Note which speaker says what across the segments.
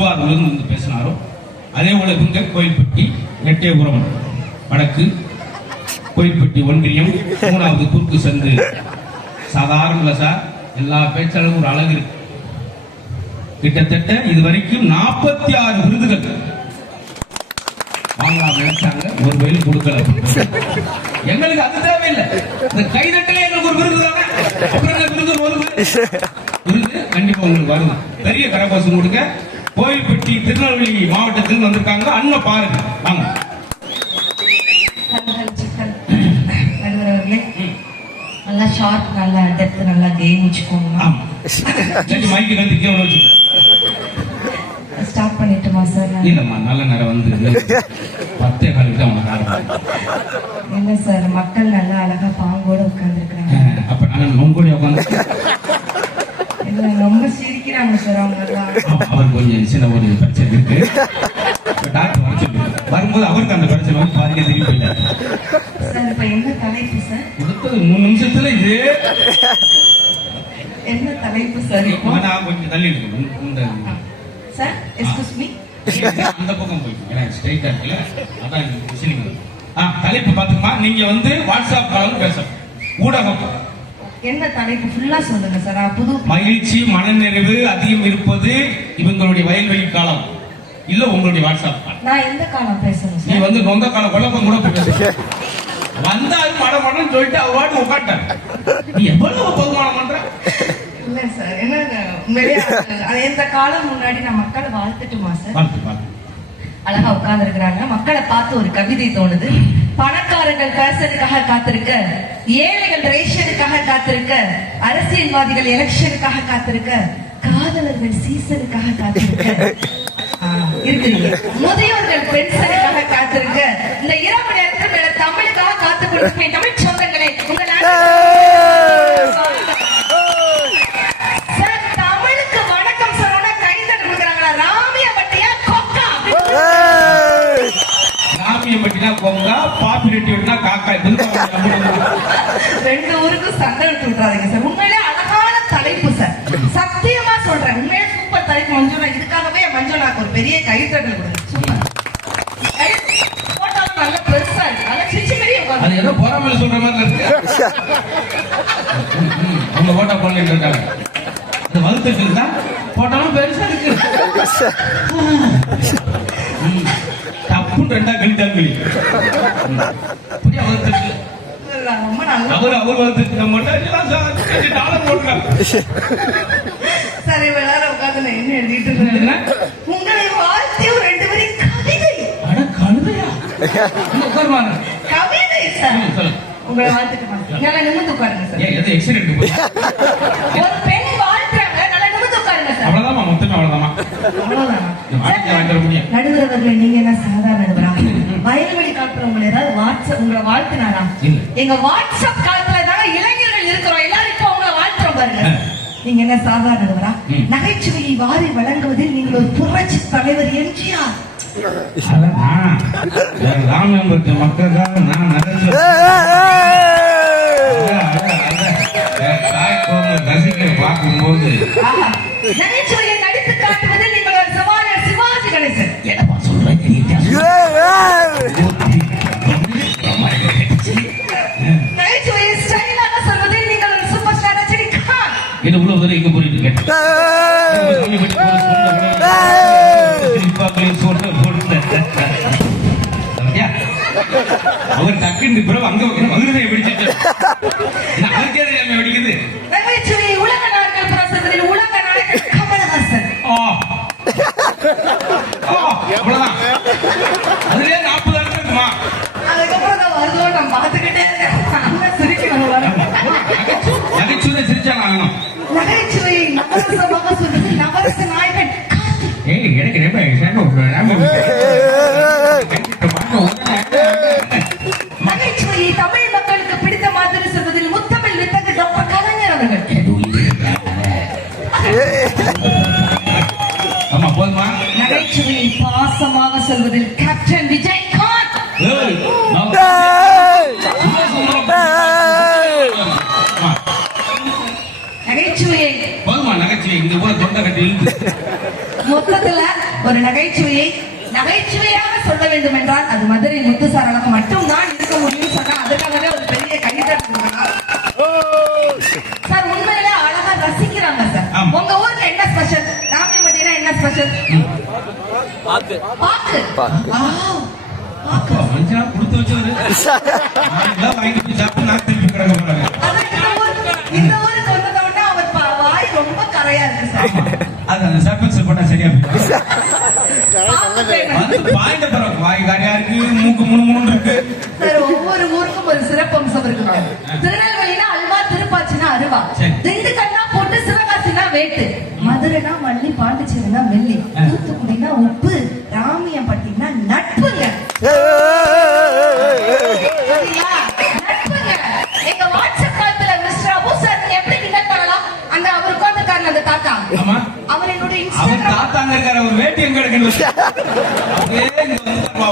Speaker 1: திருவாரூர்லேருந்து வந்து பேசினாரோ? அதே போல இவங்க கோயில்பட்டி நெட்டேபுரம் வடக்கு கோயில்பட்டி ஒன்றியம் மூணாவது குறுக்கு சந்து சாதாரண சார். எல்லா பேச்சாளரும் ஒரு அழகு இருக்கு. கிட்டத்தட்ட இது வரைக்கும் நாற்பத்தி ஆறு விருதுகள் வாங்கலாம் நினைச்சாங்க. ஒரு வயல் கொடுக்கல. எங்களுக்கு அது தேவையில்லை. இந்த கைதட்டலே எங்களுக்கு ஒரு விருது தானே? அப்புறம் என்ன விருது. விருது கண்டிப்பா உங்களுக்கு வருது. பெரிய கரகோசம் கொடுங்க. கோயில்பட்டி திருநெல்வேலி மாவட்டத்தில் வந்திருக்காங்க. அண்ணன் பாருங்க.
Speaker 2: நடுவரவர்களே நல்லா ஷார்ட் நல்லா டெப்த் நல்லா கேம் வச்சுக்கோங்க.
Speaker 1: ஆமா. சரி மைக்கு கட்டி கீழே வச்சு
Speaker 2: ஸ்டார்ட் பண்ணிட்டுமா சார்
Speaker 1: இல்லம்மா நல்ல நேரம் வந்து பத்தே காலுக்கு தான் உனக்கு ஆரம்பம்
Speaker 2: இல்ல சார் மக்கள் நல்லா அழகா பாங்கோட உட்கார்ந்துருக்காங்க
Speaker 1: அப்ப நான் நொங்கோடி உட்காந்து
Speaker 2: இல்ல ரொம்ப சிரிக்கிறாங்க சார் அவங்க எல்லாம்
Speaker 1: அவர் கொஞ்சம் சின்ன ஒரு பிரச்சனை இருக்கு. டாக்டர் வர சொல்லி வரும்போது அவருக்கு அந்த பிரச்சனை வந்து பாருங்க திரும்பி
Speaker 2: சார்
Speaker 1: கொடுத்தது மூணு நிமிஷத்துல இது.
Speaker 2: என்ன தலைப்பு சார் இப்போ?
Speaker 1: நான் கொஞ்சம் தள்ளி இருக்கணும் இந்த
Speaker 2: சார் எக்ஸ்கூஸ் மீ
Speaker 1: அந்த பக்கம் போயிடும் ஏன்னா ஸ்ட்ரைட்டா இருக்குல்ல அதான் எனக்கு விஷயம் ஆ தலைப்பு பாத்துக்கமா நீங்க வந்து வாட்ஸ்அப் காலம் பேசணும். ஊடகம்.
Speaker 2: என்ன தலைப்பு? ஃபுல்லா சொல்லுங்க சார். புது
Speaker 1: மகிழ்ச்சி மனநிறைவு அதிகம் இருப்பது இவங்களுடைய வயல்வெளி காலம். இல்ல உங்களுடைய வாட்ஸ்அப் காலம்.
Speaker 2: நான் எந்த காலம் பேசணும்
Speaker 1: நீ வந்து நொந்த கால குழப்பம் கூட வந்தாரு மட மடன்னு சொல்லிட்டு அவ பாட்டு நீ எவ்வளவு பகுமானம் பண்ற?
Speaker 2: இல்ல சார் என்ன உண்மையிலேயே அது எந்த காலம் முன்னாடி நான் மக்களை வாழ்த்துட்டுமா சார் அழகா உட்கார்ந்து இருக்கிறாங்க மக்களை பார்த்து ஒரு கவிதை தோணுது. பணக்காரர்கள் பேசலுக்காக காத்திருக்க ஏழைகள் ரேஷனுக்காக காத்திருக்க அரசியல்வாதிகள் எலெக்ஷனுக்காக காத்திருக்க காதலர்கள் சீசனுக்காக காத்திருக்க. ஆ, இருக்கிறீங்க முதியோர்கள் பென்ஷனுக்காக காத்திருக்க. இந்த இரவு நேரத்தில் மேல தமிழுக்காக காத்து கொடுப்பேன் தமிழ் சொந்தங்களே உங்க சார் தமிழுக்கு வணக்கம் சொல்லணும்னா கைதட்டு கொடுக்குறாங்களா? ராமிய பட்டியா கொக்கா?
Speaker 1: சாமியை பட்டினா கொங்கா பாப்பி ரெட்டி வெட்டினா காக்கா
Speaker 2: ரெண்டு ஊருக்கும் சண்டை எடுத்து விட்டுறாதீங்க சார். உண்மையிலே தலைப்பு மஞ்சுளா இதுக்காகவே மஞ்சுளாக்கு ஒரு பெரிய கைத்தட்டல் கொடுங்க. சூப்பர் போட்டாலும் நல்ல பெருசா இருக்கு. நல்லா சிரிச்சு பெரிய
Speaker 1: அது ஏதோ போறாமல் சொல்ற மாதிரி இருக்கு. அவங்க போட்டா போடல இருக்காங்க. அது வகுத்துட்டு இருந்தா போட்டாலும் பெருசா இருக்கு. தப்புன்னு ரெண்டா கழித்தால் கழி புரிய வகுத்துட்டு அவர் அவர் வகுத்துட்டு மட்டும் டாலர் போட்டுருக்காங்க
Speaker 2: சரி என்ன எழுதிட்டு உங்களை வாழ்த்தி ஒரு ரெண்டு வரி கவிதை.
Speaker 1: அட கழுதையா? இங்க உட்காருவாங்க.
Speaker 2: கவிதை சார்.
Speaker 1: ம், சொல்லு
Speaker 2: உங்களை வாழ்த்துட்டு நல்லா நிமிர்ந்து உட்காருங்க சார்.
Speaker 1: ஏன் எது எக்ஸிடென்ட் போய்
Speaker 2: ஒரு பெண் வாழ்த்துறாங்க. நல்லா நிமிர்ந்து உட்காருங்க சார்.
Speaker 1: அவ்வளவுதாம்மா மொத்தமே அவ்வளவுதாம்மா. இந்த வாழ்க்கையை வாங்கிட முடியும்.
Speaker 2: நடுவரவர்களை நீங்க என்ன சாதாரண நடுவரா வயல்வெளி ஏதாவது வாட்ஸ்அப் உங்களை வாழ்த்தினாரா. எங்க வாட்ஸ்அப் காலத்துல தானே இளைஞர்கள் இருக்கிறோம் எல்லாரும் இப்போ உங்களை வாழ்த்துறோம் பாருங்க நீங்க என்ன சாதாரண நடுவரா
Speaker 1: ம்.
Speaker 2: நகைச்சுவையை வாரி வழங்குவதில் நீங்கள் ஒரு புரட்சி தலைவர் எம்ஜிஆர்.
Speaker 1: அதான் நான் ரசிக்க பார்க்கும்போது.
Speaker 2: நகைச்சுவையை நடித்து
Speaker 1: உள்ள தூரம் எங்க போயிட்டு அவர் டக்குன்னு பிறகு அங்க மதுரை பிடிச்சிட்டு அவருக்கே தெரியாம வெடிக்குது.
Speaker 2: உலக நாடுகள் பிரசவத்தில் உலக நாயகன் கமலஹாசன்.
Speaker 1: ஆ. ஆ, அவ்வளவுதான்.
Speaker 2: முத்துசாரனுக்கு மட்டும் தான் இருக்க முடியும் சொன்னா அதுக்காகவே ஒரு பெரிய கைதட்டல் சார் உண்மையிலே அழகா ரசிக்கிறாங்க சார். உங்க ஊர்ல என்ன ஸ்பெஷல் ராமியம்பட்டினா என்ன ஸ்பெஷல் பாக்கு
Speaker 3: பாக்கு.
Speaker 2: பாக்கு.
Speaker 1: மனுஷனா கொடுத்து வச்சவரு. வாங்கிட்டு போய் சாப்பிட்டு நான் திருப்பி கிடக்க போறாங்க
Speaker 2: இந்த ஊருக்கு அவர் பா- வாய் ரொம்ப கரையா இருக்கு சார்.
Speaker 1: அது அந்த சர்பெக்ஸ் போட்டா சரியா போயிடும்.
Speaker 2: பாக்கு famous.
Speaker 1: வந்து வாயில பரவாயில்ல வாய் காரியா இருக்கு மூக்கு முணு முணு இருக்கு.
Speaker 2: சார் ஒவ்வொரு ஊருக்கும் ஒரு சிறப்பம்சம் இருக்குங்க திருநெல்வேலினா அல்வா திருப்பாச்சினா அருவா. திண்டுக்கல்னா போட்டு சிவகாசினா வேட்டு. மதுரைனா மல்லி பாண்டிச்சேரினா மெல்லி. தூத்துக்குடினா உப்பு
Speaker 1: அப்படியே இங்க வந்து.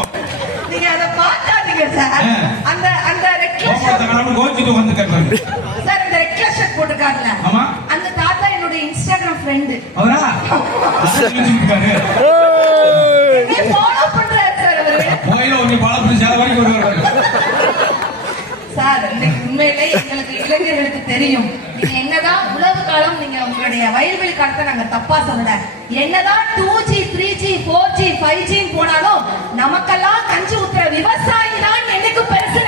Speaker 2: நீங்க அதை பார்க்காதீங்க சார். அந்த அந்த ரெட் கலர்
Speaker 1: கோபத்தை கிளம்பி கோச்சிட்டு வந்து கட்டுறாரு
Speaker 2: சார் இந்த கலர் ஷர்ட் போட்டிருக்காருல்ல.
Speaker 1: ஆமா.
Speaker 2: அந்த தாத்தா என்னோட இன்ஸ்டாகிராம் ஃப்ரெண்டு
Speaker 1: அவரா?
Speaker 2: ஃபாலோ பண்றாரு சார் அவரு.
Speaker 1: வரைக்கும் வருவாரு
Speaker 2: சார் இன்னைக்கு உண்மையிலே எங்களுக்கு இளைஞர்களுக்கு தெரியும். நீங்க என்னதான் உழவு காலம் நீங்க உங்களுடைய வயல்வெளி காலத்தை நாங்க தப்பா சொல்லல. என்னதான் two G three G four G five G போனாலும் நமக்கெல்லாம் கஞ்சி ஊத்துற விவசாயி தான் என்னைக்கு பெருசு.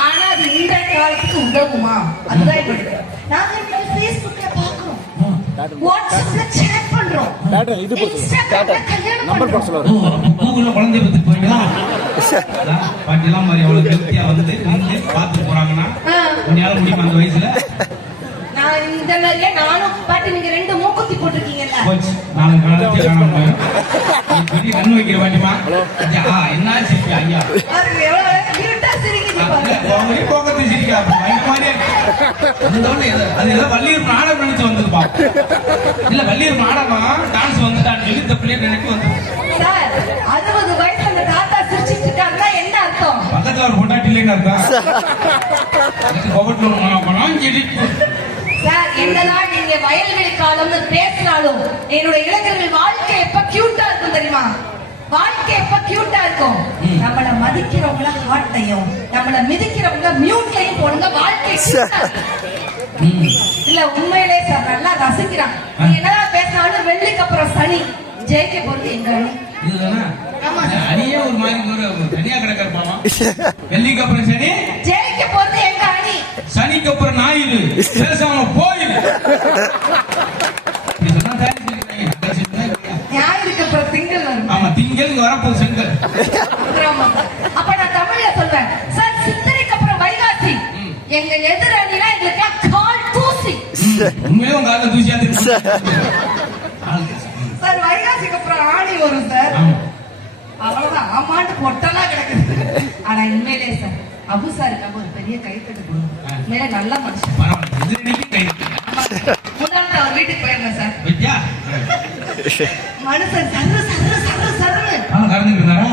Speaker 2: ஆனா அது இந்த காலத்துக்கு உதவுமா? அதுதான் இப்ப இருக்கு. நாங்க Facebookல பாக்குறோம் வாட்ஸ்அப்ல சேட் பண்றோம்.
Speaker 3: இது நம்பர் போட சொல்லுவாரு.
Speaker 1: கூகுள்ல குழந்தை பத்தி போறீங்களா? பாட்டிலாம் மாதிரி எவ்வளவு திருப்தியா வந்து பார்த்து போறாங்கன்னா
Speaker 2: ஆ.
Speaker 1: உன்னால முடியுமா அந்த வயசுல
Speaker 2: நான் நானும் பாட்டி நீங்க ரெண்டு மூக்குத்தி போட்டிருக்கீங்கல்ல?
Speaker 1: நானும் நீ பெரிய கண்ணு வைக்கிற பாட்டிமா ஐயா என்ன சிரிப்பி ஐயா?
Speaker 2: இருட்டா சிரிக்குது பாருங்க.
Speaker 1: அவங்க போக்கத்தை சிரிக்கிறா இந்த மாதிரி? இந்த ஒண்ணு எது- அது ஏதோ வள்ளியூர் நாடகம் நினைச்சு வந்ததுப்பா இல்ல வள்ளியூர் நாடகம் டான்ஸ் வந்துட்டான்னு சொல்லி இந்த பிள்ளைய வந்து
Speaker 2: சார் அறுபது வயசு அந்த தாத்தா சிரிச்சிட்டு இருக்காருன்னா என்ன அர்த்தம்?
Speaker 1: பக்கத்துல ஒரு பொண்டாட்டி இல்லைன்னு அர்த்தம். அதுக்கு கோபத்துல ஒரு பணம் சிரிப்பு
Speaker 2: சார் என்னதான் நீங்க வயல்வெளி காலம்னு பேசினாலும் என்னோட இளைஞர்கள் வாழ்க்கை எப்ப கியூட்டா இருக்கும் தெரியுமா? வாழ்க்கை எப்ப கியூட்டா இருக்கும்? நம்மள மதிக்கிறவங்கள ஹார்ட்லையும் நம்மள மிதிக்கிறவங்கள மியூட்லையும் போடுங்க வாழ்க்கை. இல்ல உண்மையிலே சார் நல்லா ரசிக்கிறான். நீ என்னதான் பேசினாலும் வெள்ளிக்கு அப்புறம் சனி ஜெயிக்க போறது எங்க.
Speaker 1: அணியே ஒரு மாதிரி தனியா கிடக்கிற பாவம். வெள்ளிக்கு அப்புறம் சனி
Speaker 2: ஜெயிக்க போறது எங்க அணி
Speaker 1: சனிக்கு அப்புறம் ஞாயிறு. பேசாம போயிரு ஆமா திங்கள் வரப்போகுது செங்கல்.
Speaker 2: அப்ப நான் தமிழ்ல சொல்வேன். சார் சித்திரைக்கு அப்புறம் வைகாசி. எங்க எதிர் அணினா எங்களுக்கு கால் தூசி.
Speaker 1: உண்மையிலே உங்க ஆளு தூசியா
Speaker 2: சார் வைகாசிக்கு அப்புறம் ஆணி வரும் சார். அவ்வளவுதான். ஆமாண்டு பொட்டெல்லாம் கிடக்குது. ஆனா உண்மையிலே சார் அபு சாருக்காக ஒரு பெரிய கைத்தட்டு கொடுங்க.
Speaker 1: ஆ.
Speaker 2: உண்மையிலே நல்ல மனுஷன்
Speaker 1: பரவாயில்ல இது இன்னைக்கு கை
Speaker 2: முன்னாள் அவர் வீட்டுக்கு போயிருந்தேன் சார்
Speaker 1: வெட்டியா
Speaker 2: மனுஷன் சர்ரு சர்ரு சர்ரு சர்ரு
Speaker 1: அவன் கறந்துட்டு இருந்தாரா?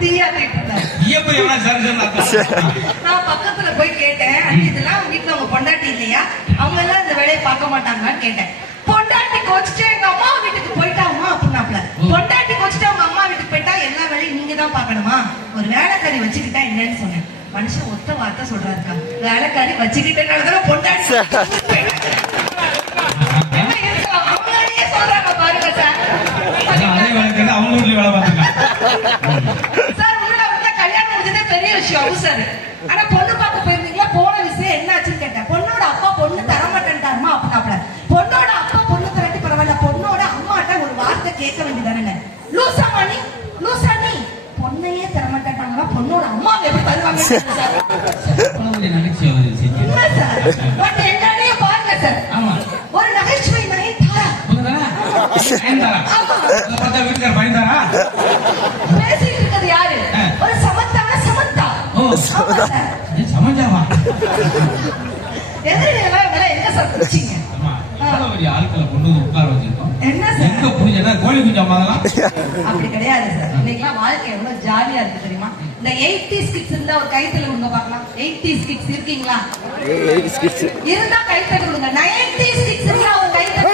Speaker 2: தீயாத்திட்டு இருந்தார்.
Speaker 1: ஐயப்ப எவனா சரி சரி.
Speaker 2: நான் பக்கத்துல போய் கேட்டேன் "அண்ணி, இதெல்லாம் வீட்டுல உங்க பொண்டாட்டி இல்லையா? அவங்க எல்லாம் இந்த வேலையை பார்க்க மாட்டாங்களான்னு கேட்டேன். பொண்டாட்டி கோச்சிட்டு எங்க அம்மா வீட்டுக்கு போயிட்டாமா அப்படின்னாப்ல பொண்டாட்டி கோச்சிட்டு அவங்க அம்மா வீட்டுக்கு போயிட்டா எல்லா வேலையும் நீங்க தான் பார்க்கணுமா? ஒரு வேலைக்காரி வச்சுக்கிட்டா என்னன்னு சொன்னேன். மனுஷன் ஒத்த வார்த்தை சொல்றாருக்கா. வேலைக்காரி வச்சுக்கிட்டனாலதான் பொண்டாட்டி சொல்றாங்க பாருங்க சார்
Speaker 1: அதே வேலைக்கு அவங்க வீட்டுல வேலை பார்த்துருக்கான்
Speaker 2: சார் உள்ள உள்ள கல்யாணம் முடிஞ்சதே பெரிய விஷயம் அவு சார். ஆனா பொண்ணு பார்க்க போயிருந்தீங்களா? போன விஷயம் என்ன ஆச்சுன்னு கேட்டேன். பொண்ணோட அப்பா பொண்ணு தர மாட்டேன்ட்டாருமா அப்படின்னாப்ல பொண்ணோட அப்பா பொண்ணு தரட்டி பரவாயில்ல பொண்ணோட அம்மாட்ட ஒரு வார்த்தை கேட்க வேண்டியதானே லூசா மணி லூசா நீ. பொண்ணையே தர பொண்ணோட அம்மா எப்படி தருவாங்க சார். என்னன்னே பாருங்க சார்.
Speaker 1: ஆமா.
Speaker 2: ஒரு நகைச்சுவை நகைத்தாரா?
Speaker 1: புரியுதா? ஆட்களை கொண்டு வந்து உட்கார வச்சிருக்கோம்.
Speaker 2: என்ன சார்?
Speaker 1: எங்க புரிஞ்சதா? கோழி குஞ்சு அம்மா அதெல்லாம்?
Speaker 2: அப்படி கிடையாது சார். வாழ்க்கை எவ்வளவு ஜாலியா இருக்கு தெரியுமா? இந்த எயிட்டி கிட்ஸ் இருந்தா ஒரு கைத்தல கொடுங்க பார்க்கலாம். எயிட்டி கிட்ஸ் இருக்கீங்களா? இருந்தா கைத்தல கொடுங்க. நைன்டி கிட்ஸ் இருந்தா ஒரு கைத்தல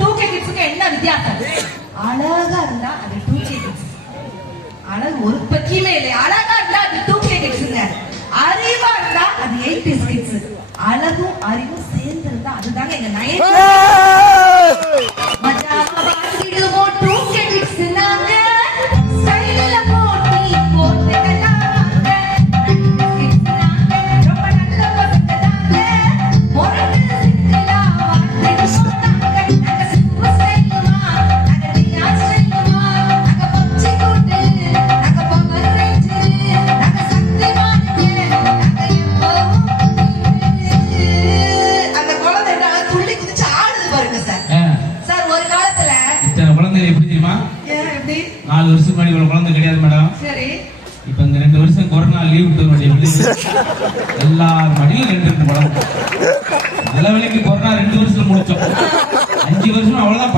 Speaker 2: டூ கே என்ன வித்தியாசம் அழகா இருந்தா அது அழகு ஒரு பக்கியுமே இல்லை அழகா இருந்தா அது டூ கே அறிவா இருந்தா அது எயிட்டி ஸ்கிட்ஸ் அழகும் அறிவும் சேர்ந்திருந்தா அதுதாங்க எங்க
Speaker 1: நைன் எல்லார் மடியிலும் ரெண்டு ரெண்டு குழந்தை நல்ல வேலைக்கு கொரோனா ரெண்டு வருஷத்துல முடிச்சோம். அஞ்சு வருஷம் அவ்வளவுதான்.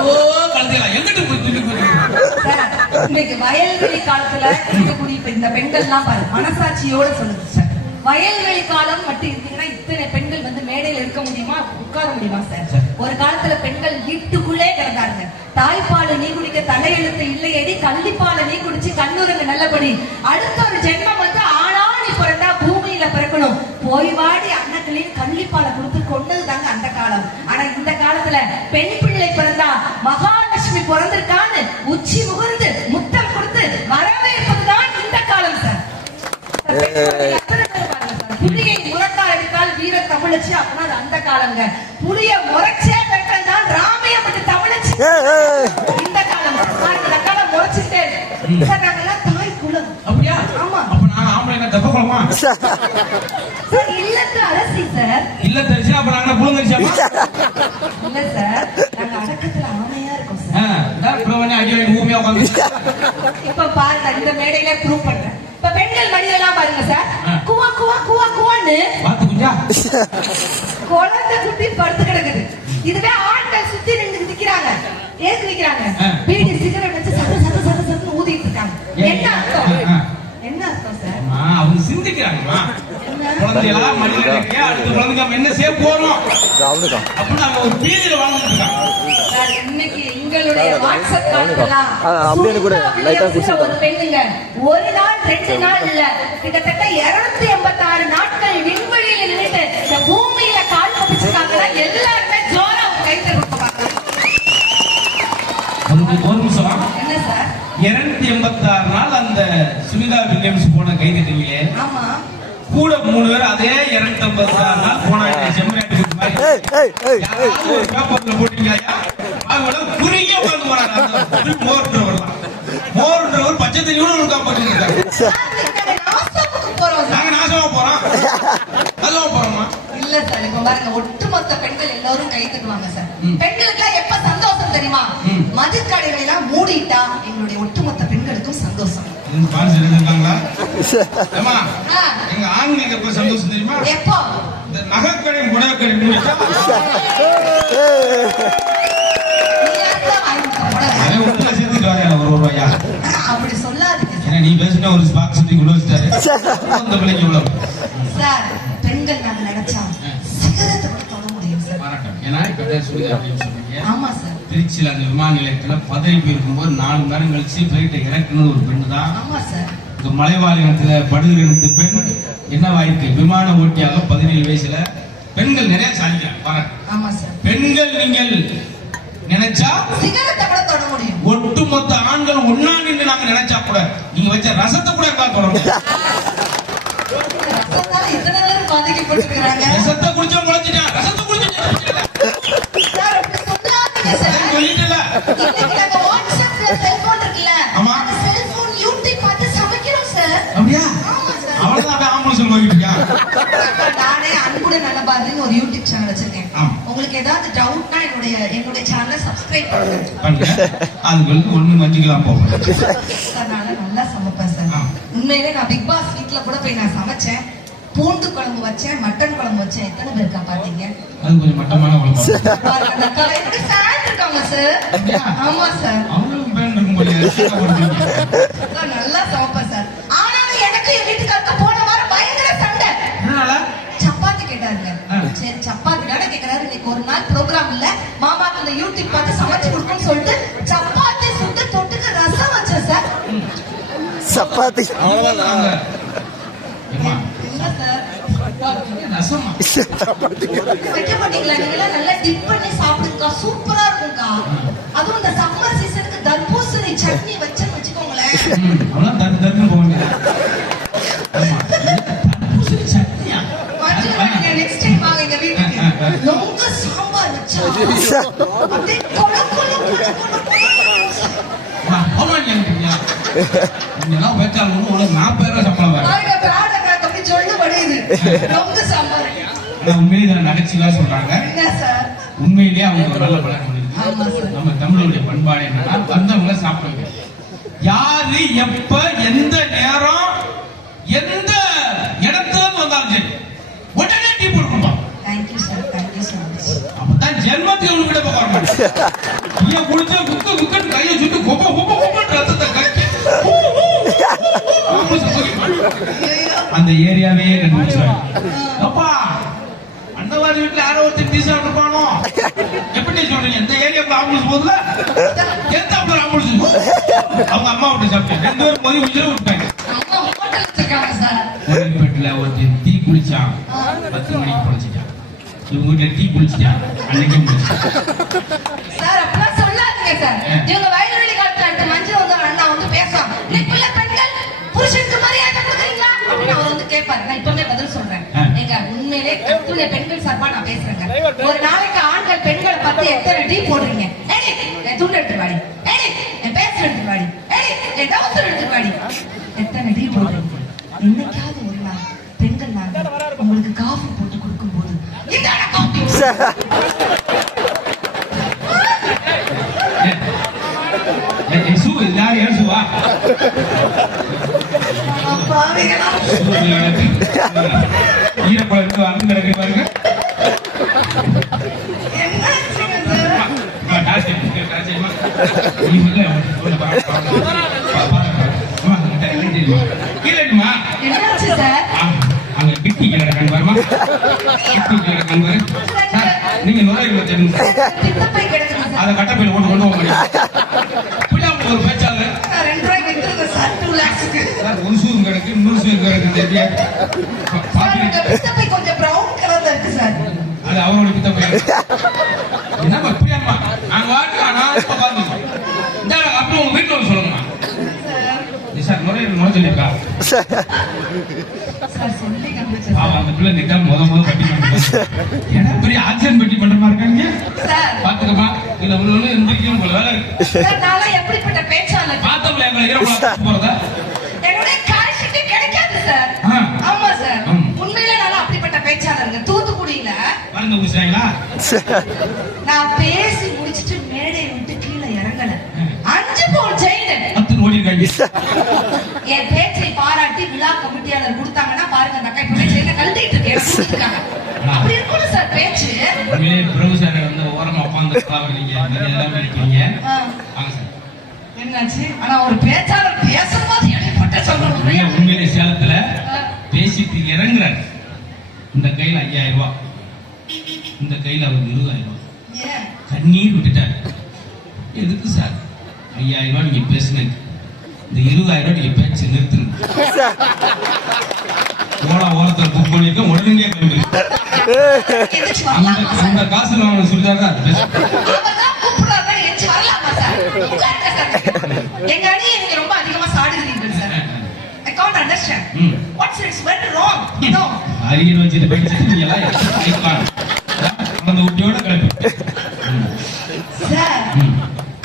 Speaker 1: ஓ கழுதைகளா எங்கிட்டு போய்
Speaker 2: இன்னைக்கு வயல்வெளி காலத்துல இருக்கக்கூடிய இந்த பெண்கள்லாம் பாரு மனசாட்சியோட சொல்லுது சார். வயல்வெளி காலம் மட்டும் இருந்தீங்கன்னா இத்தனை பெண்கள் வந்து மேடையில இருக்க முடியுமா? உட்கார முடியுமா சார்?
Speaker 1: சார்.
Speaker 2: ஒரு காலத்துல பெண்கள் வீட்டுக்குள்ளே கிடந்தாருங்க தாய்ப்பால் நீ குடிக்க தலையெழுத்து இல்லையடி கள்ளிப்பால நீ குடிச்சு கண்ணுறங்க நல்லபடி. அடுத்த ஒரு ஜென்மம் வந்து ஆனா நீ பிறந்தா பூமியில பிறக்கணும். போய் வாடி அண்ணக்களையும் கள்ளிப்பால கொடுத்து கொண்டது தாங்க அந்த காலம். ஆனா இந்த காலத்துல பெண் பிள்ளை பிறந்தா மகாலட்சுமி பிறந்திருக்கான்னு உச்சி முகர்ந்து முத்தம் கொடுத்து வரவேற்பதுதான் இந்த காலம் சார். புலியை முரட்டா எடுத்தால் வீர தமிழச்சி அப்படின்னா அது அந்த காலங்க புலிய முறைச்சே வெட்டம் தான் ராமையப்பட்டு தமிழச்சி. இந்த காலம் இந்த காலம் முறைச்சிட்டே இருக்கு. சார் நாங்கெல்லாம் தாய் குலம்.
Speaker 1: அப்படியா?
Speaker 2: ஆமா.
Speaker 1: அப்ப நாங்க ஆம்பளை என்ன தப்ப
Speaker 2: சார் இல்லத்து அரசி சார்.
Speaker 1: இல்ல தெரிச்சு அப்ப நாங்க புழுங்கரிச்சாமா
Speaker 2: இல்ல சார். நாங்க அடக்கத்துல ஆமையா இருக்கோம் சார்.
Speaker 1: வந்து அடி வாங்கி ஊமையா உட்காந்து
Speaker 2: இப்ப பாருங்க இந்த மேடையில ப்ரூவ் பண்றேன். இப்ப பெண்கள் மடியெல்லாம் பாருங்க சார். குவா குவா குவா குவான்னு
Speaker 1: பாத்து குஞ்சா?
Speaker 2: குழந்தை குட்டி படுத்து கிடக்குது. இதுவே ஆண்கள் சுத்தி நின்று நிக்கிறாங்க. ஏக்கு நிக்கிறாங்க. பீடி சிகரெட் வச்சு சத சத சத சதன்னு ஊதிட்டு இருக்காங்க? என்ன அர்த்தம். என்ன அர்த்தம் சார்?
Speaker 1: ஆ, அவங்க குழந்தைகளா அடுத்த நம்ம என்ன செய்ய போறோம்? ஒரு பீதியில
Speaker 2: சார், இன்னைக்கு எங்களுடைய வாட்ஸ்அப் காலெல்லாம்
Speaker 3: ஆ, அப்படியே கூட
Speaker 2: சுத்தா
Speaker 3: லைட்டா
Speaker 2: வெளியே
Speaker 3: குடிச்சிட்டு
Speaker 2: ஒரு பெண்ணுங்க ஒரு நாள் ரெண்டு நாள் இல்ல கிட்டத்தட்ட இருநூத்தி எண்பத்தி ஆறு நாட்கள் விண்வெளியில நின்னுட்டு இந்த பூமியில கால் பதிச்சிருக்காங்கன்னா எல்லாருமே ஜோரா கை தருவாங்க
Speaker 1: ஒரு ஒரு நிமிஷம்? இருநூத்தி எண்பத்தி ஆறு நாள் அந்த சுனிதா வில்லியம்ஸ் போன கை தட்டீங்களே
Speaker 2: ஆமா.
Speaker 1: கூட மூணு பேர் அதே இருநூத்தி ஐம்பத்தி ஆறு நாள் போனாங்க செம்மறியாட்டு குத்து மாதிரி. பேப்பர்ல போட்டீங்களா அவங்கள குறுகிய உட்கார்ந்து போறாங்க அந்த மோர்ன்றவர்லாம் மோர்ன்றவர் பச்சை தண்ணியோட ஒரு காப்பாற்றி இருக்காங்க.
Speaker 2: சார், நாங்க
Speaker 1: நாசமா போறோமா.
Speaker 2: இல்ல சார். இப்ப பாருங்க ஒட்டுமொத்த பெண்கள் எல்லாரும் கை தட்டுவாங்க சார். பெண்களுக்கு எப்ப சந்தோஷம் தெரியுமா. மதுக்கடைகளை எல்லாம் மூடிட்டா எங்களுடைய ஒட்டுமொத்த பெண்களுக்கும் சந்தோஷம்.
Speaker 1: எங்க ஆண்களுக்கு எப்ப சந்தோஷம் தெரியுமா?
Speaker 2: எப்போ?
Speaker 1: இந்த நகைக்கடையும் புடவைக்கடையும் சேர்த்துட்டு வரேன் ஒரு ரூபாயா
Speaker 2: அப்படி சொல்லாதீங்க
Speaker 1: நீ பேசின ஒரு பாக்ஸ் வச்சுட்டாரு அந்த பிள்ளைக்கு உள்ள
Speaker 2: சார் பெண்கள் நாங்க நினைச்சா சிகரத்தை கூட தொட முடியும் சார்.
Speaker 1: ஏன்னா இப்ப சொன்னீங்க.
Speaker 2: ஆமா சார்.
Speaker 1: திருச்சியில் அந்த விமான நிலையத்துல பதவி போயிருக்கும்போது நாலு மணி நேரம் கழிச்சு பிளைட்டை இறக்குனது ஒரு பெண்ணு தான்
Speaker 2: ஆமா சார்.
Speaker 1: இங்க மலைவாழ் இனத்துல படுகிற இனத்து பெண் என்னவாயிருக்கு விமான ஓட்டியாக பதினேழு வயசுல பெண்கள் நிறைய சாதிக்கிறாங்க. பாராட்டு
Speaker 2: ஆமா சார்.
Speaker 1: பெண்கள் நீங்கள் நினைச்சா
Speaker 2: சிகரத்தை கூட தொட முடியும்.
Speaker 1: ஒட்டுமொத்த ஆண்கள் ஒன்னா நின்று நாங்க நினைச்சா கூட நீங்க வச்ச ரசத்தை கூட எங்கா தொடரும்
Speaker 2: ரசத்தால இத்தனை பாதிக்கப்பட்டிருக்கிறாங்க
Speaker 1: ரசத்தை குடிச்சவன் குழைச்சிட்டான் ரசத்தை
Speaker 2: ஒரு யூடியூப் சேனல் வச்சிருக்கேன். உங்களுக்கு ஏதாவது டவுட்னா என்னுடைய என்னுடைய சேனலை சப்ஸ்கிரைப் பண்ணுங்க.
Speaker 1: அதுக்கு வந்து ஒண்ணு மஞ்சிக்கலாம் போகும்
Speaker 2: சார் நான் நல்லா சமைப்பேன் சார்
Speaker 1: ஆ.
Speaker 2: உண்மையிலே நான் பிக் பாஸ் வீட்ல கூட போய் நான் சமைச்சேன் பூண்டு குழம்பு வச்சேன் மட்டன் குழம்பு வச்சேன். எத்தனை பேருக்கா பாத்தீங்க?
Speaker 1: அது கொஞ்சம் மட்டமான குழம்பு?
Speaker 2: ஃபேன் இருக்காங்க சார்? ஆமா சார். நல்லா சமைப்பேன் சார். ஆனாலும் எனக்கு என் வீட்டுக்காருக்கு போன வாரம் பயங்கர சண்டை.
Speaker 1: எதனால?
Speaker 2: ஒரு நாள் ப்ரோக்ராம் இல்ல. மாமாக்கு இந்த யூடியூப் பார்த்து சமைச்சு கொடுக்கும்னு சொல்லிட்டு சப்பாத்தி சுட்டு தொட்டுக்கு ரசம் வச்சேன் சார்.
Speaker 3: சப்பாத்தி.
Speaker 1: அவ்வளவுதான்.
Speaker 2: சூப்பரா இருக்கும்க்கா. அதுவும் இந்த சம்மர் சீசனுக்கு தர்பூசணி சட்னி வச்சுக்கோங்களேன்.
Speaker 1: தர்பூசணி சட்னியா?
Speaker 2: நெக்ஸ்ட் டைம் வாங்க எங்க வீட்டுக்கு. சாம்பார் வச்சா. அப்படியே கொல கொல
Speaker 1: சம்பளம் வரும்.
Speaker 2: சொல்லு சாம்பார்
Speaker 1: ஆனா உண்மையிலே இதை நகைச்சுவையா சொல்றாங்க உண்மையிலேயே அவங்க நல்ல பழக்கம். நம்ம தமிழுடைய பண்பாடு என்னன்னா வந்தவங்கள சாப்பிட வைக்கணும். யாரு எப்ப எந்த நேரம் எந்த இடத்துல வந்தாலும் சரி உடனே டீ
Speaker 2: மச்
Speaker 1: அப்பதான் ஜென்மத்துக்கு உங்ககிட்ட போக மாட்டேன் நீங்க குடிச்ச குக்கு குக்குன்னு கையை சுட்டு கொப்ப கொப்ப கொப்பன்னு ரத்தத்தை ஊ, அந்த ஏரியாவே கண்டுபிடிச்சாங்க அப்பா அண்ணவாரி வீட்டுல யாரோ ஒருத்தர் டீ சாப்பிட்டுருப்பானோ எப்படி சொல்றீங்க? இந்த ஏரியாவுக்கு ஆம்புலன்ஸ் போதுல எந்த ஆம்புலன்ஸ் அவங்க அம்மா விட்டு சாப்பிட்டேன். ரெண்டு பேரும் போய் உயிரை விட்டாங்க. கோயில்பேட்டில் ஒருத்தன் டீ குளிச்சான் பத்து மணிக்கு குளிச்சிட்டான் இவங்க வீட்டுல டீ குளிச்சிட்டான் அன்னைக்கே
Speaker 2: கத்துணை பெண்கள் சார்பா நான் பேசுறேங்க. ஒரு நாளைக்கு ஆண்கள் பெண்களை பத்தி எத்தனை டீ போடுறீங்க? என் துண்டு எடுத்து வாடி. என் பேசர் எடுத்து வாடி. என் டவுசர் எடுத்து வாடி. எத்தனை டீ போடுறீங்க? என்னைக்காவது ஒரு நாள் பெண்கள் நாங்க உங்களுக்கு காஃபி போட்டு கொடுக்கும்போது இந்த காஃபி.
Speaker 1: இருக்கு அங்க கிடக்கு பாருங்க. நீங்க
Speaker 2: சார்.
Speaker 1: அதை கட்டப்பையில போட்டு கொண்டு போக முடியும் ஒரு
Speaker 2: சார்
Speaker 1: ஒரு சூரும் கிடக்கு இன்னொரு சூரும் கிடக்கு பாத்துக்கிட்டு
Speaker 2: பித்தப்பை கொஞ்சம் பிரவுன் கலர்ல இருக்கு சார்
Speaker 1: அது அவரோட பிரியம்மா நாங்க வாட்டு அனாம பாத்துக்கோ இந்த அப்புறம் உங்க வீட்டுல வந்து
Speaker 2: சார்
Speaker 1: நுழைய நுழை சொல்லியிருக்கா? அவன் அந்த பிள்ளை நிக்கா முத முத பட்டி ஏன்னா பெரிய ஆக்சிடென்ட் பட்டி பண்ற மாதிரி இருக்காங்க?
Speaker 2: சார்
Speaker 1: பாத்துக்கம்மா இதுல உள்ள எந்திரிக்கணும் போல வேலை இருக்கு.
Speaker 2: எப்படிப்பட்ட பேச்சாளர்?
Speaker 1: பார்த்தவங்கள எங்களை போறதா
Speaker 2: என்னுடைய கால்ஷீட்டே கிடைக்காது சார்
Speaker 1: ஆ.
Speaker 2: ஆமா சார்
Speaker 1: ம்.
Speaker 2: உண்மையிலே நான் அப்படிப்பட்ட பேச்சாளருங்க தூத்துக்குடியில நான் பேசி முடிச்சிட்டு மேடையை விட்டு கீழே இறங்கல. அஞ்சு பவுன் செயின்
Speaker 1: பத்து ஓடி
Speaker 2: என் பேச்சை பாராட்டி விழா கமிட்டியாளர் கொடுத்தாங்கன்னா பாருங்க அந்த அக்கா இப்ப செயினை கழட்டிட்டு இருக்கேன். எனக்கு. அப்படி இருக்கணும் சார் பேச்சு.
Speaker 1: உண்மையிலே பிரபு சார் வந்து ஓரமா உட்காந்து நீங்க எல்லாமே இருக்கீங்க. வாங்க சார்.
Speaker 2: என்னாச்சு? ஆனா ஒரு பேச்சாளர் பேசும்போது என்னப்பட்ட சொல்லணும்
Speaker 1: உண்மையிலே உண்மையிலே சேலத்துல பேசிட்டு இறங்குறாரு. இந்த கையில ஐயாயிரம் ரூபாய். இந்த கையில அவருக்கு இருபதாயிரம். கண்ணீர் விட்டுட்டாரு. எதுக்கு சார்? ஐயாயிரம் ரூபாய் நீங்க பேசுனீங்க இந்த இருபதாயிரம் ரூபாய் நீங்க பேச்சு நிறுத்துங்க. ஓலா ஓரத்தில் புக் பண்ணிருக்க உடனே கிளம்பி அந்த காசு நான்
Speaker 2: சார்? எங்க அணியை நீங்க ரொம்ப அதிகமா சாடுகிறீர்கள் சார். can't understand.
Speaker 1: ம்.
Speaker 2: What's it's went wrong? No.
Speaker 1: Arrear வச்சுட்டு நீங்க எல்லாம். அந்த ஊட்டியோட கிளம்பி
Speaker 2: சார்.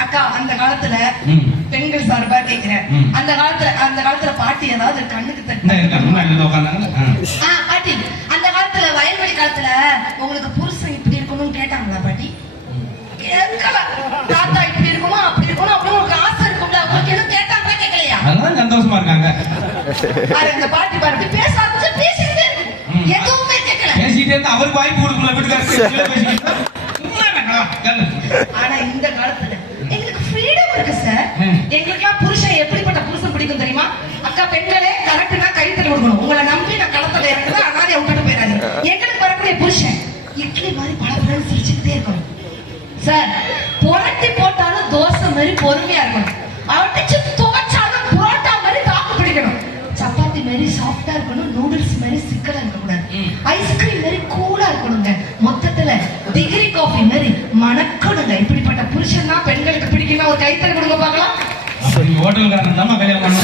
Speaker 2: அக்கா அந்த காலத்துல. பெண்கள் சார்பா கேக்குறேன். அந்த காலத்துல அந்த காலத்துல பாட்டி ஏதாவது கண்ணுக்கு தட்டு பாட்டி அந்த காலத்துல வயல்வெளி காலத்துல உங்களுக்கு புருஷன் இப்படி இருக்கணும்னு கேட்டாங்களா பாட்டி தாத்தா இப்படி இருக்கணும் அப்படி இருக்கணும் அப்படின்னு உங்களுக்கு ஆசை இருக்கும்ல உங்களுக்கு எதுவும் கேட்டாங்களா கேட்கலையா
Speaker 1: அதெல்லாம் சந்தோஷமா இருக்காங்க
Speaker 2: இந்த பாட்டி பாரு இப்படி பேச ஆரம்பிச்சு பேசிக்கிட்டே இருக்கு.
Speaker 1: ம்.
Speaker 2: எதுவுமே கேட்கல
Speaker 1: பேசிட்டே இருந்தா அவருக்கு வாய்ப்பு
Speaker 2: ஆனா இந்த காலத்துல எங்களுக்கு ஃப்ரீடம் இருக்கு சார்
Speaker 1: ம்.
Speaker 2: எங்களுக்குலாம் புருஷன் எப்படிப்பட்ட புருஷன் பிடிக்கும் தெரியுமா? அக்கா பெண்களே கரெக்ட்னா கைத்தறி கொடுக்கணும். உங்களை நம்பி நான் களத்துல இறங்குறேன் அனாதைய விட்டுட்டு போயிடாதீங்க. எங்களுக்கு வரக்கூடிய புருஷன் இட்லி மாதிரி பல சிரிச்சுக்கிட்டே இருக்கணும். சார் புரட்டி போட்டாலும் தோசை மாதிரி பொறுமையா இருக்கணும். அடிச்சு துவைச்சாலும் ஒரு கைத்தல் கொடுங்க பார்க்கலாம்.
Speaker 1: அப்படி ஹோட்டல்காரன் தான் கல்யாணம்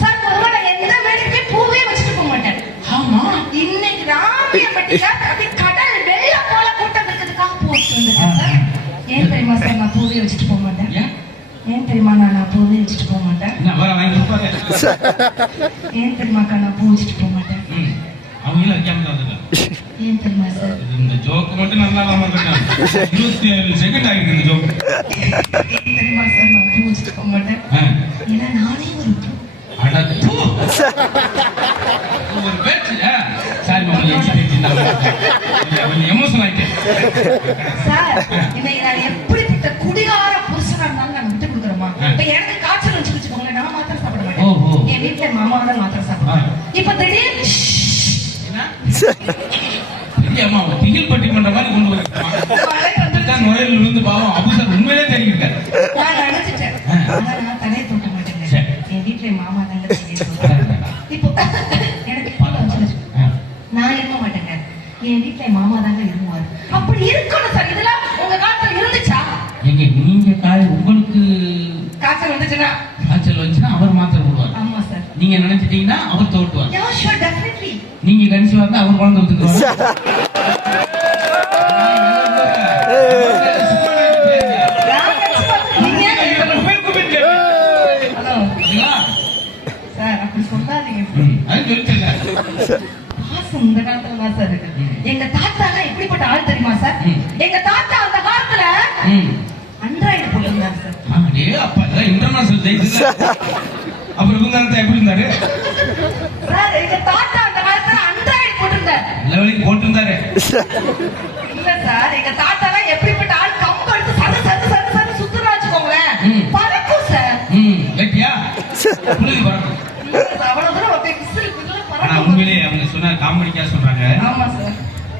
Speaker 2: சார் பொதுவா நான் எந்த மேடைக்குமே பூவே வச்சுட்டு போக மாட்டேன்.
Speaker 1: ஆமா.
Speaker 2: இன்னைக்கு ராமியப்பட்டிக்கா அப்படி கடல் வெள்ளம் போல கூட்டம் இருக்கிறதுக்காக பூ சார். ஏன் தெரியுமா சார் நான் பூவே வச்சுட்டு போக மாட்டேன்?
Speaker 1: ஏன்?
Speaker 2: தெரியுமா நான் பூவே வச்சுட்டு போக மாட்டேன்? ஏன் தெரியுமாக்கா நான் பூ வச்சுட்டு போக மாட்டேன்.
Speaker 1: அவங்களும் வைக்காம.
Speaker 2: ஏன் தெரியுமா சார்?
Speaker 1: இந்த ஜோக்கு மட்டும் நல்லா இல்லாம இருபத்தி ஏழு செகண்ட் ஆகிருக்கு இந்த ஜோக்கு
Speaker 2: தெரியுமா சார் நான் பூ வச்சுட்டு போக மாட்டேன். ஏன்னா நானே ஒரு பூ
Speaker 1: அட தூ. ஒரு பேச்சு சாரி மாமா எச்சி பேச்சு கொஞ்சம் எமோஷனல் ஆயிட்டேன்
Speaker 2: சார் இன்னைக்கு நான் எப்படிப்பட்ட குடிகார புருஷனா இருந்தாலும் நான் விட்டு கொடுக்குறோமா. இப்ப எனக்கு காய்ச்சல் வச்சு வச்சுக்கோங்களேன் நான் மாத்திரை சாப்பிட
Speaker 1: ஓ, ஓ.
Speaker 2: மாட்டேன் என் வீட்டுல மாமா தான் மாத்திரை சாப்பிடுவேன் இப்ப திடீர்னு
Speaker 1: என்ன? பெரிய அம்மா அவன் திகில் பட்டி பண்ற மாதிரி கொண்டு விழுந்து பாவம் அபுசர் உண்மையிலே தெரிவிக்காரு
Speaker 2: நான் நினைச்சிட்டேன். ஆனா நான் தலையை தொட்ட மாட்டேங்க.
Speaker 1: சரி.
Speaker 2: என் வீட்டுல என் மாமா தாங்க தலையை. இப்போ எனக்கு. நான் இருக்க மாட்டேங்க. என் வீட்டுல என் மாமா தாங்க அப்படி இருக்கணும் சார். இதெல்லாம் உங்க காலத்துல இருந்துச்சா?
Speaker 1: எங்க நீங்க காய் உங்களுக்கு
Speaker 2: காய்ச்சல் வந்துச்சுன்னா?
Speaker 1: காய்ச்சல் வந்துச்சுன்னா அவர் மாத்திரை போடுவார்.
Speaker 2: ஆமா சார்.
Speaker 1: நீங்க நினைச்சிட்டீங்கன்னா அவர் தோட்டுவார்.
Speaker 2: யா ஷூர் டெஃபினெட்லி
Speaker 1: நீங்க கணிச்சு வந்தா அவர் குழந்தை ஒத்துக்குவார்
Speaker 2: ஹலோ சார் அப்படி சொல்லாதீங்க பாசம் இந்த காலத்துல தான் சார் இருக்கு
Speaker 1: ம்.
Speaker 2: எங்க தாத்தா எப்படிப்பட்ட ஆள் தெரியுமா சார்
Speaker 1: ம்.
Speaker 2: எங்க தாத்தா அந்த காலத்துல அண்ட்ராய்டு போட்டிருந்தாரு சார்
Speaker 1: அப்புறம் இவங்க அண்ணன் எப்படி இருந்தாரு
Speaker 2: சார் எங்க தாத்தா அந்த காலத்துல அண்ட்ராய்டு போட்டிருந்தார்.
Speaker 1: நல்ல வேலைக்கு போட்டிருந்தாரு.
Speaker 2: இல்ல சார் எங்க தாத்தா எப்படிப்பட்ட ஆள்? கம்பு எடுத்து சது சது சது சது சுத்துறா வச்சுக்கோங்களேன்.
Speaker 1: ம்.
Speaker 2: பறக்கும் சார்.
Speaker 1: ம் வெட்டியா? புழுதி பறக்கும்.
Speaker 2: இல்ல சார், அவ்வளவு தூரம் அப்படியே விசில் விசில்
Speaker 1: ஆனா
Speaker 2: பறக்கும்
Speaker 1: உண்மையிலேயே அவங்க சொன்ன காமெடிக்கா சொல்றாங்க.
Speaker 2: ஆமா சார்.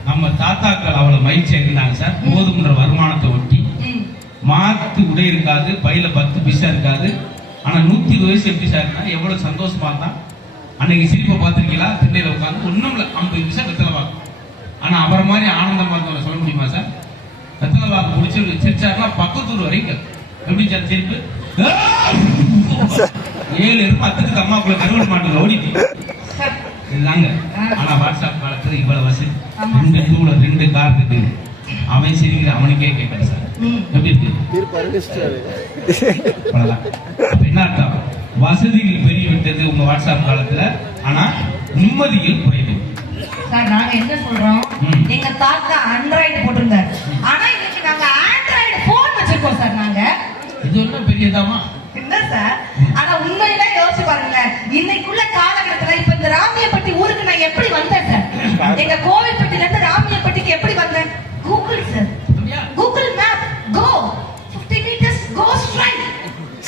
Speaker 1: நம்ம தாத்தாக்கள் அவ்வளவு மகிழ்ச்சியா இருந்தாங்க சார். போதும்ன்ற வருமானத்தை ஒட்டி. மாத்து உடை இருக்காது பையில பத்து பைசா இருக்காது. ஆனா நூத்தி இருபது வயசு எப்படி சார் இருந்தா எவ்வளவு சந்தோஷமா இருந்தா? அன்னைக்கு சிரிப்பை பார்த்திருக்கீங்களா? திண்ணையில உட்காந்து ஒண்ணும் இல்ல. ஐம்பது பைசா வெத்தலை வாக்கு ஆனா அவரை மாதிரி ஆனந்தமா இருந்தவரை சொல்ல முடியுமா சார் வெத்தலை வாக்கு பிடிச்சி சிரிச்சாருன்னா பக்கத்தூர் வரைக்கும். எப்படி சார் சிரிப்பு? ஏழு இருக்கும் அத்துக்கு அம்மாக்குள்ள கருவல் மாட்டுல ஓடிட்டு.
Speaker 2: சார்
Speaker 1: இல்லாங்க ஆனா வாட்ஸ்அப் காலத்துல இவ்வளவு வசதி. ரெண்டு தூள ரெண்டு கார் இருக்கு அவன் சிரிக்கிற அவனுக்கே கேட்கல சார். எப்படி இருக்கு? என்ன அர்த்தம்? வசதிகள் பெருகிவிட்டது உங்க வாட்ஸ்அப் காலத்துல ஆனா நிம்மதியில் குறைவு.
Speaker 2: சார் நாங்க என்ன சொல்றோம். எங்க தாத்தா ஆண்ட்ராய்டு போட்டிருந்தார். ஆனா இன்னைக்கு நாங்க ஆண்ட்ராய்டு போன் வச்சிருக்கோம் சார் நாங்க.
Speaker 1: இது ஒன்றும் பெரியதாமா?
Speaker 2: என்ன சார். ஆனா உண்மையில யோசிச்சு பாருங்க இன்னைக்குள்ள காலகட்டத்துல இப்ப இந்த ராமியப்பட்டி ஊருக்கு நான் எப்படி வந்தேன் சார்? எங்க கோவில்பட்டில இருந்து ராமியப்பட்டிக்கு எப்படி சார்
Speaker 1: அப்படியா?
Speaker 2: Google map go 50 meters go straight.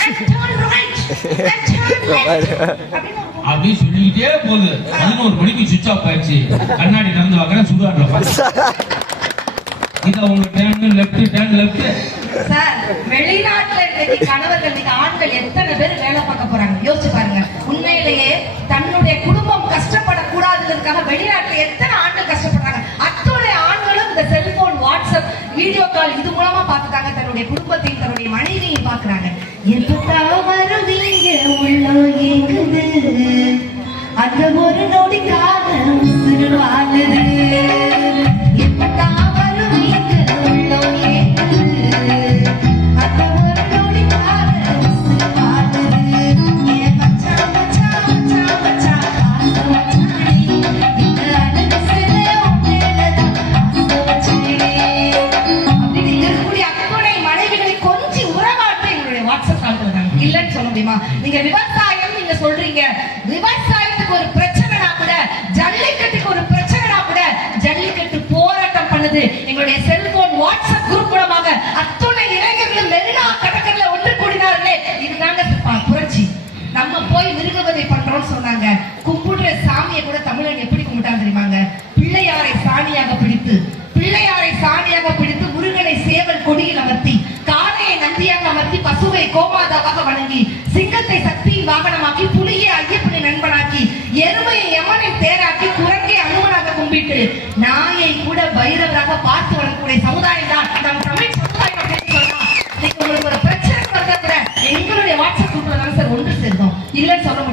Speaker 2: And turn right and turn left.
Speaker 1: அப்படியே சொல்லிக்கிட்டே போகுது. பதினோரு மணிக்கு சுவிச் ஆஃப் ஆயிடுச்சு. கண்ணாடி திறந்து பார்க்கறேன் சுடுகாட்டில் இது அவங்க turn left turn left
Speaker 2: sir வெளிநாட்டுல இன்னைக்கு கணவர்கள் இன்னைக்கு ஆண்கள் எத்தனை பேர் வேலை பார்க்க போறாங்க? யோசிச்சு தன்னுடைய குடும்பத்தையும் தன்னுடைய மனைவியையும் பாக்குறாங்க எப்படா வருவீங்க உள்ளம் ஏங்குது அந்த ஒரு நொடிக்காக உசுறு வாழுது போராட்டம் பண்ணுது எங்களுடைய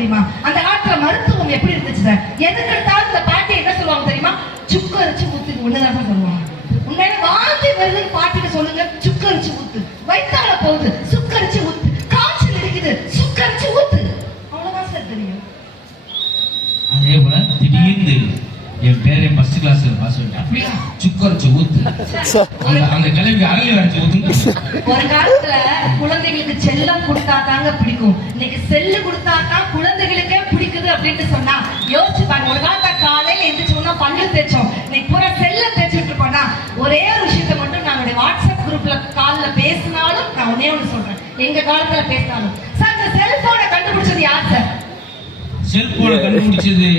Speaker 2: தெரியுமா? அந்த காலத்துல மருத்துவம் எப்படி இருந்துச்சு சார் எதுக்கு எடுத்தாலும் இந்த பாட்டி என்ன சொல்லுவாங்க தெரியுமா? சுக்கு அரைச்சு ஊத்து ஒண்ணுதான் சார் சொல்லுவாங்க. உண்மையில வாந்தி வருதுன்னு பாட்டிட்டு சொல்லுங்க சுக்கு அரைச்சு ஊத்து. வயித்தால போகுது சுக்கரிச்சு ஊத்து. காய்ச்சல் இருக்குது சுக்கரிச்சு ஊத்து. அவ்வளவுதான் சார் தெரியும்.
Speaker 1: அதே போல திடீர்னு என் பேரே ஃபர்ஸ்ட் கிளாஸ் பாஸ் பண்ணிட்டேன் அப்படியா? சுக்கரைச்சு ஊத்து அந்த அந்த கிளம்பி அரளி வரைச்சு ஊத்துங்க
Speaker 2: ஒரு காலத்துல குழந்தைகளுக்கு செல்லம் கொடுத்தா தாங்க பிடிக்கும். இன்னைக்கு செல்லு கொடுத்தா தான் குழந்தைகளுக்கே பிடிக்குது அப்படின்னு சொன்னா யோசிச்சு பாருங்க ஒரு காலத்துல காலையில எந்திரிச்சோம்னா பல்லு தேய்ச்சோம். இன்னைக்கு பூரா செல்ல தேய்ச்சிட்டு இருக்கோம்னா ஒரே ஒரு விஷயத்த மட்டும் நம்மளுடைய வாட்ஸ்அப் குரூப்ல கால்ல பேசினாலும் நான் ஒன்னே ஒண்ணு சொல்றேன். எங்க காலத்துல பேசினாலும். சார் இந்த செல்போனை கண்டுபிடிச்சது யார் சார்
Speaker 1: செல்போனை கண்டுபிடிச்சது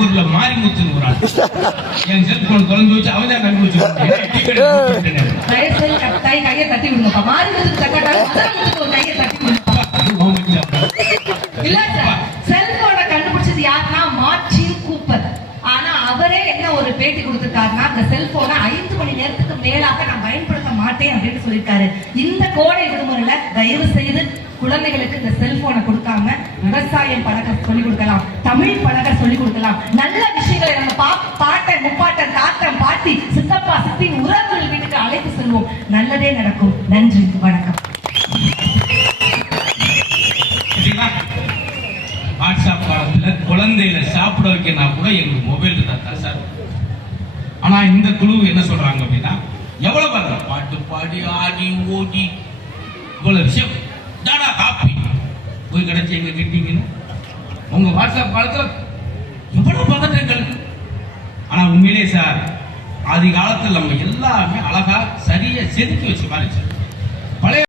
Speaker 1: ஊர்ல மாரிமுத்துன்னு ஒரு ஆள். என் செல்போன் தொலைஞ்சு வச்சு அவன் தான் கண்டுபிடிச்சு
Speaker 2: தயவு செய்து கட்டாய் கையை தட்டி விடுங்கப்பா. மாறி முத்துக்கு தட்டாட்டாலும் முதல் முத்துக்கு ஒரு கையை தட்டி விடுங்க. இல்ல சார் செல்போனை கண்டுபிடிச்சது யாருன்னா மார்டின் கூப்பர். ஆனா அவரே என்ன ஒரு பேட்டி கொடுத்திருக்காருன்னா அந்த செல்போனை ஐந்து மணி நேரத்துக்கு மேலாக நான் பயன்படுத்த மாட்டேன் அப்படின்னு சொல்லியிருக்காரு. இந்த கோடை விடுமுறையில தயவு செய்து குழந்தைகளுக்கு இந்த செல்போனை கொடுக்காம விவசாயம் பழக சொல்லிக் கொடுக்கலாம் தமிழ் பழக சொல்லிக் கொடுக்கலாம். நல்ல விஷயங்களை நம்ம பா பாட்டன் முப்பாட்டன் தாத்தன் பாட்டி சித்தப்பா சித்தி உறவுகள் வீட்டுக்கு அழைத்து செல்வோம். நல்லதே நடக்கும். நன்றி வணக்கம்.
Speaker 1: வாட்ஸ்அப் காலத்தில் குழந்தைகளை சாப்பிட வைக்கனா கூட எங்களுக்கு மொபைல் இருந்தா சார். ஆனா இந்த குழு என்ன சொல்றாங்க அப்படின்னா எவ்வளவு பாட்டு பாடி ஆடி ஓடி. இவ்வளவு விஷயம். தாடா ஹாப்பி போய் கிடைச்சி எங்க கேட்டீங்கன்னு உங்க வாட்ஸ்அப் காலத்துல எவ்வளவு பதட்டம் எங்களுக்கு ஆனா உண்மையிலே சார் ஆதி காலத்துல நம்ம எல்லாமே அழகா சரியா செதுக்கி வச்சு மாதிரி பழைய